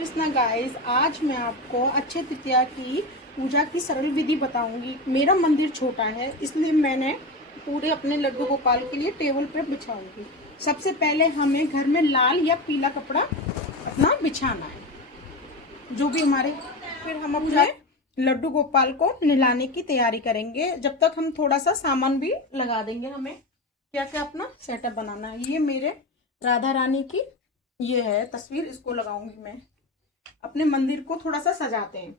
Krishna guys, आज मैं आपको अक्षय तृतीया की पूजा की सरल विधि बताऊंगी। मेरा मंदिर छोटा है, इसलिए मैंने पूरे अपने लड्डू गोपाल के लिए टेबल पर बिछाऊंगी। सबसे पहले हमें घर में लाल या पीला कपड़ा अपना बिछाना है, जो भी हमारे। फिर हम अपने लड्डू गोपाल को नहलाने की तैयारी करेंगे। जब तक हम थोड़ा सा सामान भी लगा देंगे। हमें क्या क्या अपना सेटअप बनाना है। ये मेरे राधा रानी की ये है तस्वीर, इसको लगाऊंगी मैं। अपने मंदिर को थोड़ा सा सजाते हैं,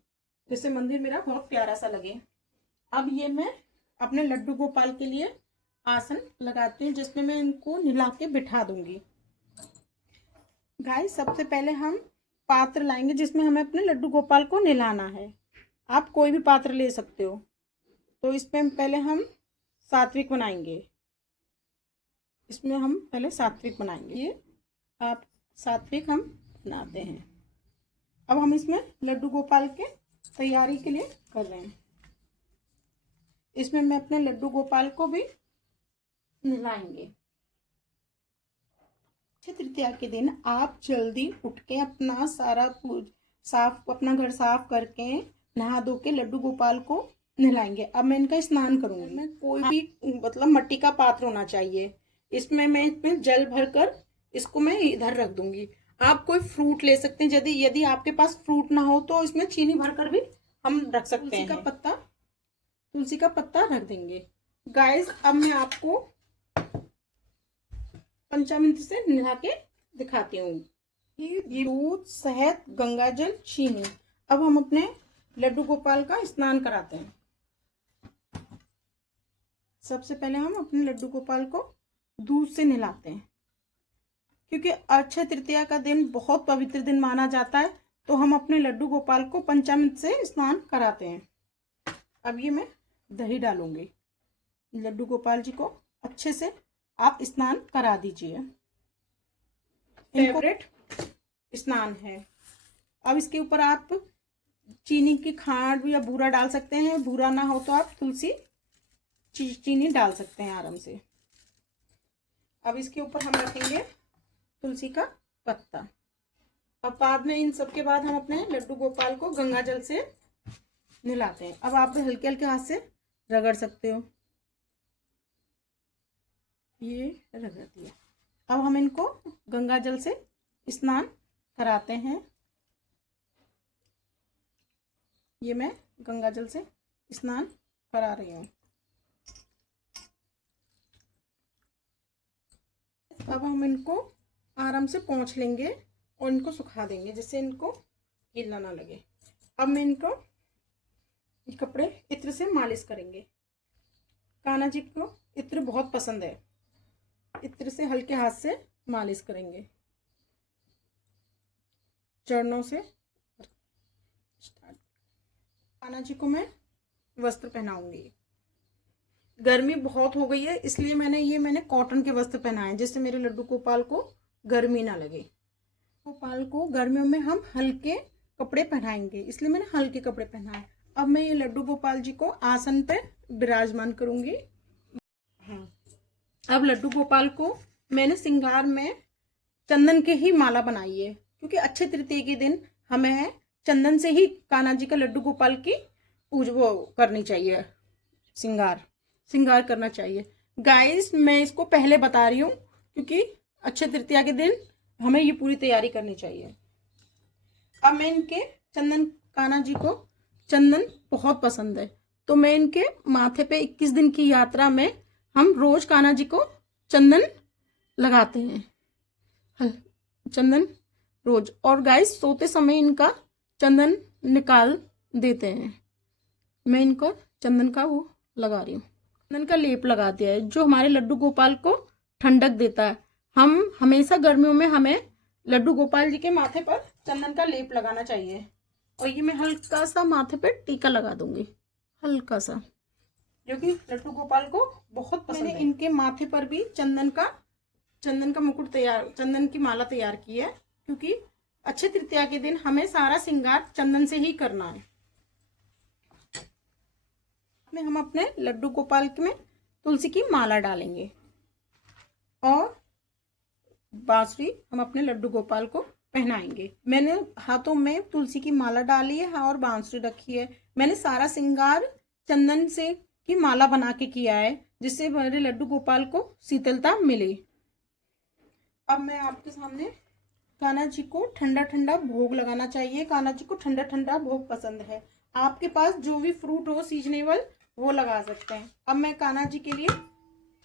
जिससे मंदिर मेरा बहुत प्यारा सा लगे। अब ये मैं अपने लड्डू गोपाल के लिए आसन लगाती हूँ, जिसमें मैं इनको नहला के बिठा दूंगी। गाइस, सबसे पहले हम पात्र लाएंगे, जिसमें हमें अपने लड्डू गोपाल को नहलाना है। आप कोई भी पात्र ले सकते हो। तो इसमें पहले हम सात्विक बनाएंगे। इसमें हम पहले सात्विक बनाएंगे। ये आप सात्विक हम बनाते हैं। अब हम इसमें लड्डू गोपाल के तैयारी के लिए कर रहे हैं। इसमें मैं अपने लड्डू गोपाल को भी नहलाएंगे। अक्षय तृतीया के दिन आप जल्दी उठ के अपना सारा अपना घर साफ करके नहा धो के लड्डू गोपाल को नहलाएंगे। अब मैं इनका स्नान करूंगी। मैं कोई भी मतलब मिट्टी का पात्र होना चाहिए। इसमें मैं इसमें जल भरकर इसको मैं इधर रख दूंगी। आप कोई फ्रूट ले सकते हैं। यदि आपके पास फ्रूट ना हो तो इसमें चीनी भरकर भी हम रख सकते हैं। तुलसी का पत्ता रख देंगे। गाइस, अब मैं आपको पंचामृत से नहा के दिखाती हूँ। ये दूध, शहद, गंगाजल, चीनी। अब हम अपने लड्डू गोपाल का स्नान कराते हैं। सबसे पहले हम अपने लड्डू गोपाल को दूध से नहलाते हैं, क्योंकि अक्षय तृतीया का दिन बहुत पवित्र दिन माना जाता है। तो हम अपने लड्डू गोपाल को पंचामृत से स्नान कराते हैं। अब ये मैं दही डालूंगी। लड्डू गोपाल जी को अच्छे से आप स्नान करा दीजिए। फेवरेट स्नान है। अब इसके ऊपर आप चीनी की खांड या बूरा डाल सकते हैं। बूरा ना हो तो आप तुलसी चीनी डाल सकते हैं आराम से। अब इसके ऊपर हम रखेंगे तुलसी का पत्ता। अब बाद में इन सब के बाद हम अपने लड्डू गोपाल को गंगा जल से नहलाते हैं। अब आप हल्के हल्के हाथ से रगड़ सकते हो। ये रगड़ दिया। अब हम इनको गंगा जल से स्नान कराते हैं। ये मैं गंगा जल से स्नान करा रही हूँ। अब हम इनको आराम से पोंछ लेंगे और इनको सुखा देंगे, जिससे इनको गीला ना लगे। अब मैं इनको कपड़े इत्र से मालिश करेंगे। कान्हा जी को इत्र बहुत पसंद है। इत्र से हल्के हाथ से मालिश करेंगे, चरणों से। कान्हा जी को मैं वस्त्र पहनाऊंगी। गर्मी बहुत हो गई है, इसलिए मैंने कॉटन के वस्त्र पहनाए, जिससे मेरे लड्डू गोपाल को गर्मी ना लगे। गोपाल को गर्मियों में हम हल्के कपड़े पहनाएंगे, इसलिए मैंने हल्के कपड़े पहनाए। अब मैं ये लड्डू गोपाल जी को आसन पे विराजमान करूंगी। हाँ, अब लड्डू गोपाल को मैंने श्रृंगार में चंदन के ही माला बनाई है, क्योंकि अक्षय तृतीया के दिन हमें चंदन से ही कान्हा जी का लड्डू गोपाल की वो करनी चाहिए। श्रृंगार करना चाहिए। गाइस, मैं इसको पहले बता रही हूँ, क्योंकि अक्षय तृतीया के दिन हमें ये पूरी तैयारी करनी चाहिए। अब मैं इनके कान्हा जी को चंदन बहुत पसंद है, तो मैं इनके माथे पे 21 दिन की यात्रा में हम रोज कान्हा जी को चंदन लगाते हैं। चंदन रोज। और गाइस, सोते समय इनका चंदन निकाल देते हैं। मैं इनको चंदन का वो लगा रही हूँ। चंदन का लेप लगा दिया है, जो हमारे लड्डू गोपाल को ठंडक देता है। हम हमेशा गर्मियों में हमें लड्डू गोपाल जी के माथे पर चंदन का लेप लगाना चाहिए। और ये मैं हल्का सा माथे पे टीका लगा दूंगी, हल्का सा, जो कि लड्डू गोपाल को बहुत पसंद है। इनके माथे पर भी चंदन का मुकुट चंदन की माला तैयार की है, क्योंकि अक्षय तृतीया के दिन हमें सारा श्रृंगार चंदन से ही करना है। हम अपने लड्डू गोपाल में तुलसी की माला डालेंगे और बांसुरी हम अपने लड्डू गोपाल को पहनाएंगे। मैंने हाथों में तुलसी की माला डाली है, हाँ, और बांसुरी रखी है। मैंने सारा श्रृंगार चंदन से की माला बना के किया है, जिससे मेरे लड्डू गोपाल को शीतलता मिले। अब मैं आपके सामने कान्हा जी को ठंडा ठंडा भोग लगाना चाहिए। कान्हा जी को ठंडा ठंडा भोग पसंद है। आपके पास जो भी फ्रूट हो सीजनेबल वो लगा सकते हैं। अब मैं कान्हा जी के लिए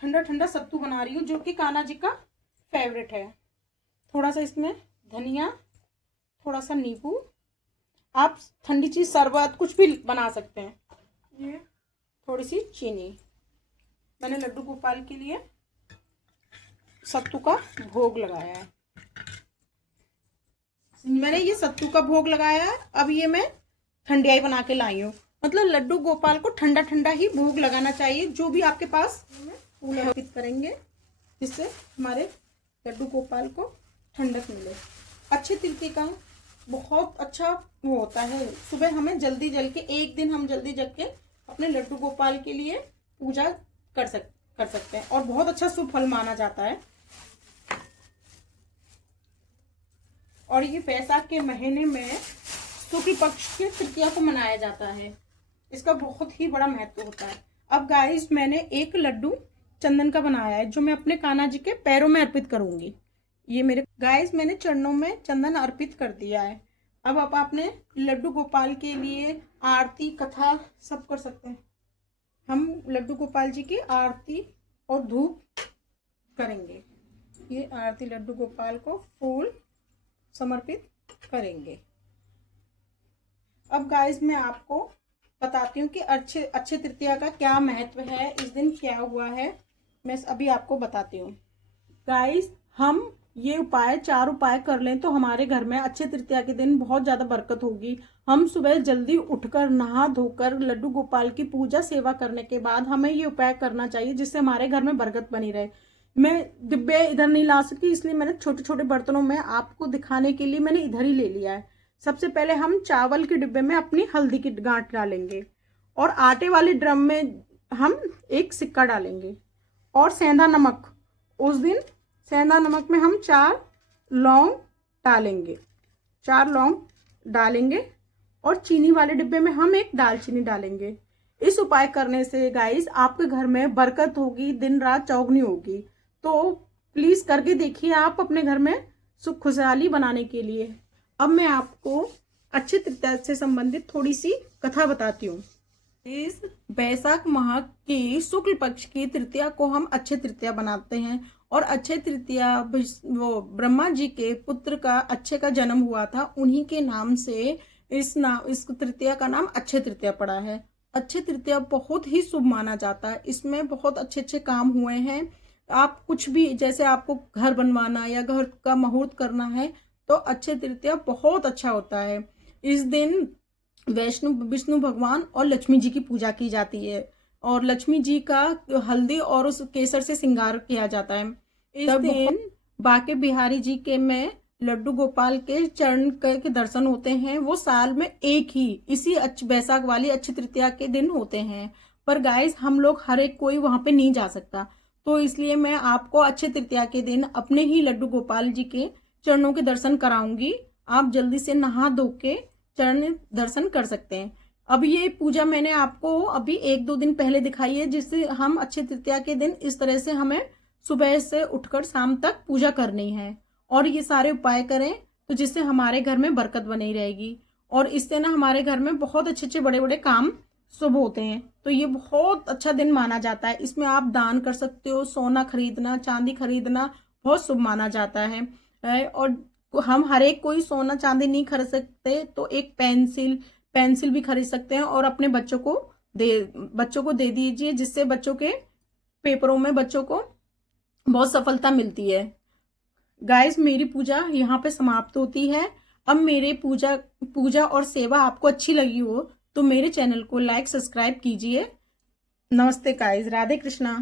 ठंडा ठंडा सत्तू बना रही हूँ, जो कि कान्हा जी का फेवरेट है। थोड़ा सा इसमें धनिया, थोड़ा सा नींबू, आप ठंडी चीज शरबत कुछ भी बना सकते हैं। ये थोड़ी सी चीनी। मैंने लड्डू गोपाल के लिए सत्तू का भोग लगाया है। मैंने ये सत्तू का भोग लगाया है। अब ये मैं ठंडियाई बना के लाई हूँ। मतलब लड्डू गोपाल को ठंडा ठंडा ही भोग लगाना चाहिए, जो भी आपके पास। फूल अर्पित करेंगे, जिससे हमारे लड्डू गोपाल को ठंडक मिले। अच्छे तरीके का बहुत अच्छा वो होता है। सुबह हमें जल्दी जल के, एक दिन हम जल्दी जग के अपने लड्डू गोपाल के लिए पूजा कर सकते हैं, और बहुत अच्छा शुभ फल माना जाता है। और ये वैशाख के महीने में शुक्ल पक्ष की तृतीया को मनाया जाता है। इसका बहुत ही बड़ा महत्व होता है। अब गाइस, मैंने एक लड्डू चंदन का बनाया है, जो मैं अपने कान्हा जी के पैरों में अर्पित करूंगी। ये मेरे गाइस, मैंने चरणों में चंदन अर्पित कर दिया है। अब आप अपने लड्डू गोपाल के लिए आरती कथा सब कर सकते हैं। हम लड्डू गोपाल जी की आरती और धूप करेंगे। ये आरती लड्डू गोपाल को फूल समर्पित करेंगे। अब गाइस, मैं आपको बताती हूँ कि अच्छे तृतीया का क्या महत्व है, इस दिन क्या हुआ है। मैं अभी आपको बताती हूँ। गाइस, हम ये उपाय 4 उपाय कर लें तो हमारे घर में अच्छे तृतीया के दिन बहुत ज़्यादा बरकत होगी। हम सुबह जल्दी उठकर नहा धोकर लड्डू गोपाल की पूजा सेवा करने के बाद हमें ये उपाय करना चाहिए, जिससे हमारे घर में बरकत बनी रहे। मैं डिब्बे इधर नहीं ला सकी, इसलिए मैंने छोटे छोटे बर्तनों में आपको दिखाने के लिए मैंने इधर ही ले लिया है। सबसे पहले हम चावल के डिब्बे में अपनी हल्दी की गांठ डालेंगे, और आटे वाले ड्रम में हम एक सिक्का डालेंगे, और सेंधा नमक, उस दिन सेंधा नमक में हम 4 लौंग डालेंगे, 4 लौंग डालेंगे, और चीनी वाले डिब्बे में हम एक दालचीनी डालेंगे। इस उपाय करने से गाइस आपके घर में बरकत होगी, दिन रात चौगनी होगी। तो प्लीज करके देखिए आप अपने घर में सुख खुशहाली बनाने के लिए। अब मैं आपको अच्छे तृतीया से संबंधित थोड़ी सी कथा बताती हूँ। इस वैशाख माह की शुक्ल पक्ष की तृतीया को हम अच्छे तृतीया बनाते हैं, और अच्छे तृतीया वो ब्रह्मा जी के पुत्र का अच्छे का जन्म हुआ था, उन्हीं के नाम से इस तृतीया का नाम अच्छे तृतीया पड़ा है। अच्छे तृतीया बहुत ही शुभ माना जाता है। इसमें बहुत अच्छे अच्छे काम हुए हैं। आप कुछ भी, जैसे आपको घर बनवाना या घर का मुहूर्त करना है, तो अच्छे तृतीया बहुत अच्छा होता है। इस दिन विष्णु भगवान और लक्ष्मी जी की पूजा की जाती है, और लक्ष्मी जी का हल्दी और उस केसर से श्रृंगार किया जाता है। इस दिन बाके बिहारी जी के में लड्डू गोपाल के चरण के दर्शन होते हैं। वो साल में एक ही इसी वैशाख वाली अच्छी तृतीया के दिन होते हैं। पर गाइस, हम लोग हर एक कोई वहां पे नहीं जा सकता, तो इसलिए मैं आपको अच्छे तृतीया के दिन अपने ही लड्डू गोपाल जी के चरणों के दर्शन कराऊंगी। आप जल्दी से नहा धो के चरण दर्शन कर सकते हैं। अब ये पूजा मैंने आपको अभी 1-2 दिन पहले दिखाई है, जिससे हम अच्छे तृतीया के दिन इस तरह से हमें सुबह से उठकर शाम तक पूजा करनी है, और ये सारे उपाय करें तो जिससे हमारे घर में बरकत बनी रहेगी, और इससे ना हमारे घर में बहुत अच्छे अच्छे बड़े बड़े काम शुभ होते हैं। तो ये बहुत अच्छा दिन माना जाता है। इसमें आप दान कर सकते हो, सोना खरीदना, चांदी खरीदना बहुत शुभ माना जाता है। और हम हर एक कोई सोना चांदी नहीं खरीद सकते, तो एक पेंसिल भी खरीद सकते हैं, और अपने बच्चों को दे दीजिए, जिससे बच्चों के पेपरों में बच्चों को बहुत सफलता मिलती है। गाइस, मेरी पूजा यहाँ पे समाप्त होती है। अब मेरे पूजा और सेवा आपको अच्छी लगी हो तो मेरे चैनल को लाइक सब्सक्राइब कीजिए। नमस्ते गाइस, राधे कृष्णा।